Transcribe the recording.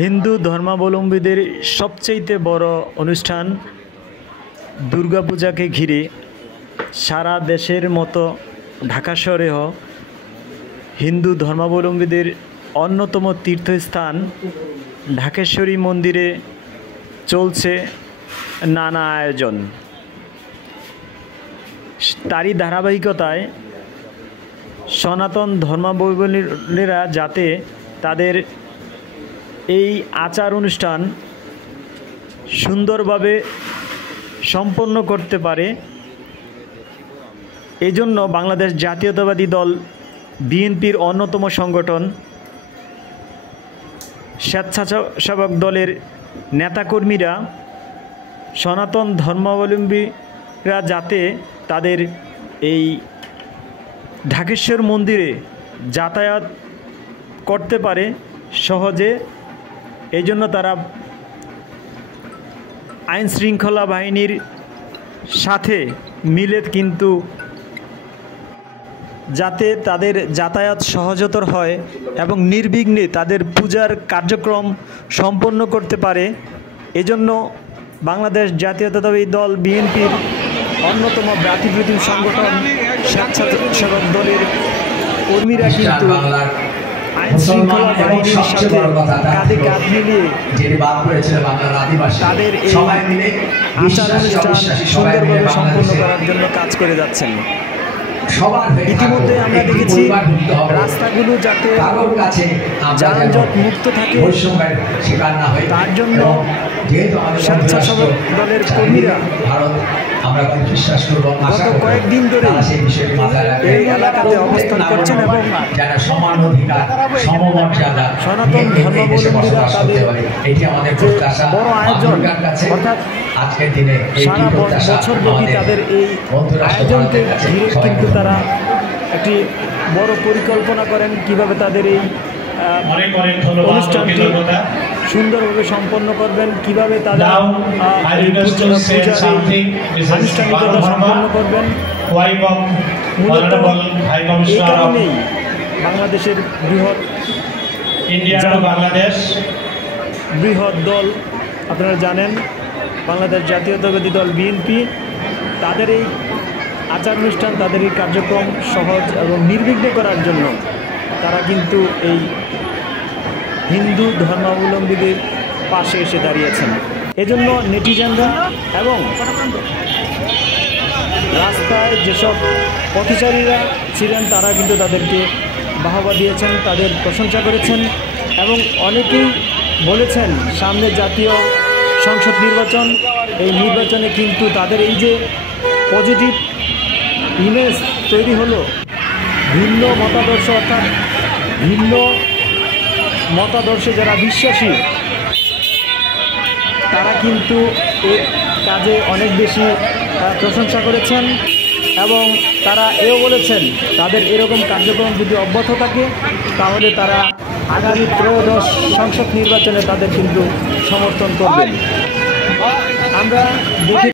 হিন্দু ধর্মাবলম্বীদের সবচেয়ে বড় অনুষ্ঠান দুর্গাপূজাকে ঘিরে সারা দেশের মতো ঢাকা শহরেও হিন্দু ধর্মাবলম্বীদের অন্যতম তীর্থস্থান ঢাকেশ্বরী মন্দিরে চলছে নানা আয়োজন। তারই ধারাবাহিকতায় সনাতন ধর্মাবলম্বীরা যাতে তাদের এই আচার অনুষ্ঠান সুন্দরভাবে সম্পন্ন করতে পারে, এজন্য বাংলাদেশ জাতীয়তাবাদী দল বিএনপির অন্যতম সংগঠন স্বেচ্ছাসেবক দলের নেতাকর্মীরা সনাতন ধর্মাবলম্বীরা যাতে তাদের এই ঢাকেশ্বর মন্দিরে যাতায়াত করতে পারে সহজে, এই জন্য তারা আইন শৃঙ্খলা বাহিনীর সাথে মিলে কিন্তু যাতে তাদের যাতায়াত সহজতর হয় এবং নির্বিঘ্নে তাদের পূজার কার্যক্রম সম্পন্ন করতে পারে, এজন্য বাংলাদেশ জাতীয়তাবাদী দল বিএনপির অন্যতম ব্যতিক্রমী সংগঠন স্বেচ্ছাসেবক দলের কর্মীরা কিন্তু আইন শৃঙ্খলা বাহিনীর সাথে কাঁধে কাঁধ মিলিয়ে তাদের এই আচার অনুষ্ঠান সুন্দরভাবে সম্পন্ন করার জন্য কাজ করে যাচ্ছেন। ইতিমধ্যে আমরা দেখেছি রাস্তাগুলো যাতে যানজট মুক্ত থাকে তার জন্য স্বেচ্ছাসেবক দলের কর্মীরা গত কয়েকদিন ধরে এই এলাকাতে অবস্থান করছেন এবং সনাতন ধর্মাবলম্বীরা তাদের বড় আয়োজন অর্থাৎ সারা বছরব্যাপী তাদের এই আয়োজনকে ঘিরে কিন্তু তারা একটি বড় পরিকল্পনা করেন কিভাবে তাদের এই অনুষ্ঠানটি সুন্দরভাবে সম্পন্ন করবেন, কিভাবে তারা আনুষ্ঠানিকতা সম্পন্ন করবেন। মূলত এই কারণেই বাংলাদেশের বৃহৎ দল আপনারা জানেন বাংলাদেশ জাতীয়তাবাদী দল বিএনপি, তাদের এই আচার অনুষ্ঠান তাদের এই কার্যক্রম সহজ এবং নির্বিঘ্ন করার জন্য তারা কিন্তু এই হিন্দু ধর্মাবলম্বীদের পাশে এসে দাঁড়িয়েছেন। এজন্য নেটিজেনরা এবং রাস্তায় যেসব পথচারীরা ছিলেন তারা কিন্তু তাদেরকে বাহবা দিয়েছেন, তাদের প্রশংসা করেছেন এবং অনেকেই বলেছেন সামনে জাতীয় সংসদ নির্বাচন, এই নির্বাচনে কিন্তু তাদের এই যে পজিটিভ ইমেজ তৈরি হলো, ভিন্ন মতাদর্শ অর্থাৎ ভিন্ন মতাদর্শে যারা বিশ্বাসী তারা কিন্তু এই কাজে অনেক বেশি প্রশংসা করেছেন এবং তারা এও বলেছেন তাদের এরকম কার্যক্রম যদি অব্যাহত থাকে তাহলে তারা আগামী ত্রয়োদশ সংসদ নির্বাচনে তাদের কিন্তু সমর্থন করবেন। আমরা দেখি